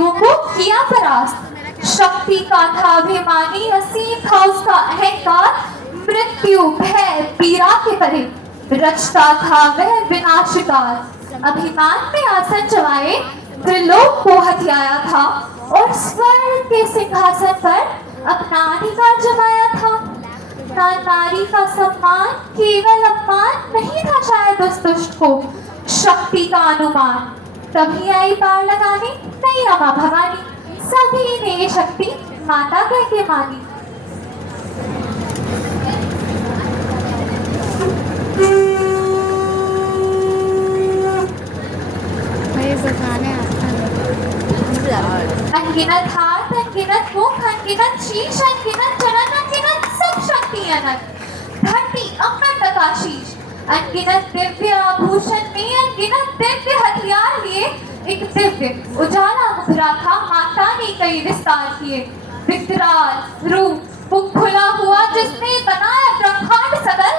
देवों को किया परास्त। शक्ति का था अभिमानी, असीम था उसका अहंकार, मृत्यु भय पीड़ा के परे रचता था वह विनाशकार। अभिमान में आसन जमाए त्रिलोक को हथियाया था और स्वर्ग के सिंहासन पर अपना अधिकार जमाया था। ना नारी का सम्मान केवल अपमान नहीं था शायद उस दुष्ट को, शक्ति का अनुमान। तभी आई पार लगाने नई रमा भवानी, सभी ने ये शक्ति माता कह के मानी। अनगिनत हाथ, अनगिनत मुख, अनगिनत शीश, अनगिनत चरण, अनगिनत सब शक्ति अनंत, धरती अमर तक आशीष। अनगिनत दिव्य आभूषण में अनगिनत दिव्य हथियार लिए एक दिव्य उजाला मुखरा था माता ने कई विस्तार किए। विकराल रूप मुख खुला हुआ जिसने बनाया ब्रह्मांड सकल,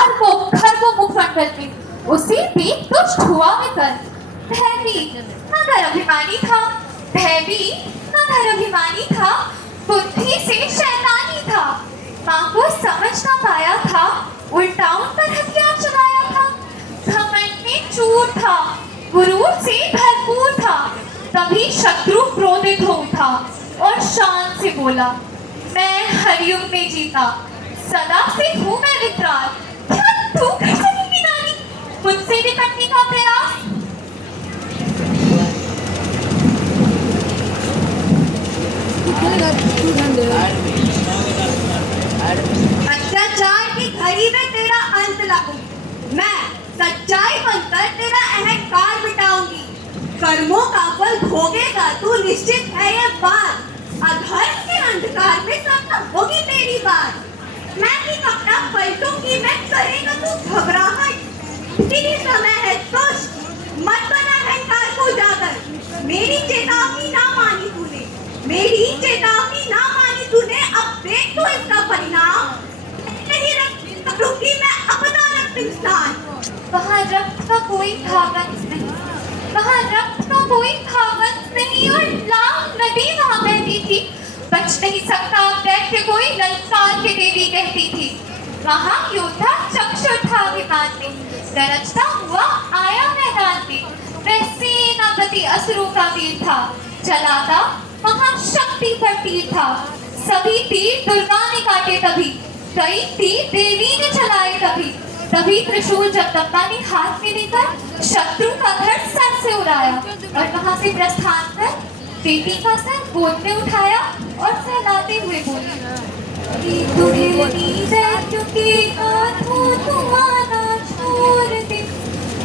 अरबों खरबों मुखमंडल में उसी भी तुष्ट हुआ विकल। भयभीत मगर अभिमानी था, भयभीत मगर अभिमानी था, बुद्धि से शैतानी था। माँ को समझ ना पाया था, उल्टा उन पर हथियार चलाया था। घमंड में चूर था, गुरूर से भरपूर था। तभी शत्रु क्रोधित हो उठा और शान से बोला, मैं हर युग में जीता, सदा से हूँ मैं विकराल। क्या तू कर सकेगी नारी मुझसे निपटने का प्रयास? अत्याचार की घड़ी में तेरा अंत लाऊं, मैं सच्चाई बनकर तेरा अहंकार मिटाऊंगी। कर्मों का फल भोगेगा तू, निश्चित है ये बात। अधर्म के अंधकार में सत्ता होगी तेरी बात। मैं ही कपड़ा पलटूंगी, मैं करेगा तू घबराहट। तेरी समय है दुष्ट, मत बना अहंकार को उजागर। मेरी चेतावनी ना मानी तूने, मेरी चेतावनी ना मानी तूने, अब देख तो इसका परिणाम। नहीं रखूंगी मैं अपना रक्त इंसान। वहाँ रक्त का कोई भावंश नहीं, वहाँ रक्त का कोई भावंश नहीं, और लाख नदी वहाँ बहती थी। बच नहीं सकता दैत्य कोई, ललकार के देवी कहती थी। वहाँ योद्धा चक्षु था अभिमान में, गरजता हुआ आया मैदान में। वह सेनापति असुरों का वीर था, चलाता महाशक्ति पर तीर था। सभी तीर दुर्गा ने काटे तभी, कई तीर देवी ने चलाए तभी। तभी त्रिशूल जगदम्बा ने हाथ में लेकर शत्रु का धड़ सर से उड़ाया, और वहां से प्रस्थान कर बेटी का सर गोद में उठाया और सहलाते हुए बोली, छोड़ दे,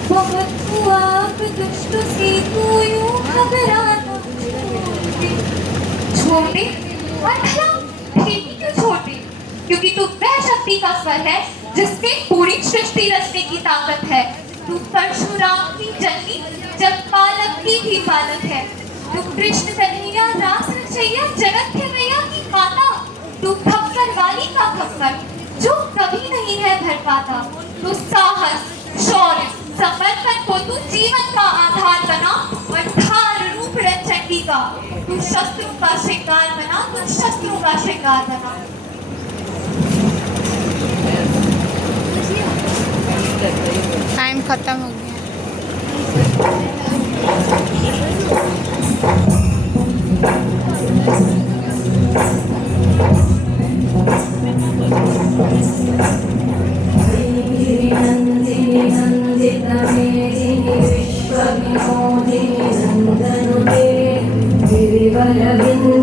बहुत हुआ दुष्ट से तू यूं घबराना छोड़ दे। और भला बेटी क्यों छोड़ दे? क्योंकि तू वह शक्ति का स्वर है जिसमें पूरी सृष्टि रचने की ताकत है। तू परशुराम की जननी, जब पालक की भी पालक है। तू कृष्ण कन्हैया रास रचैया, जगत के मैया की माता। तू खप्पर वाली का खप्पर, जो कभी नहीं है भर पाता। तू साहस, शौर्य, समर्पण को तू जीवन का आधार बना, और धार रूप रचंडी का तू शस्त्रों का श्रृंगार बना, तू शस्त्रों का श्रृंगार बना। टाइम खत्म हो गया। विश्व विनोदिनी नंदनुते गिरिवरविंद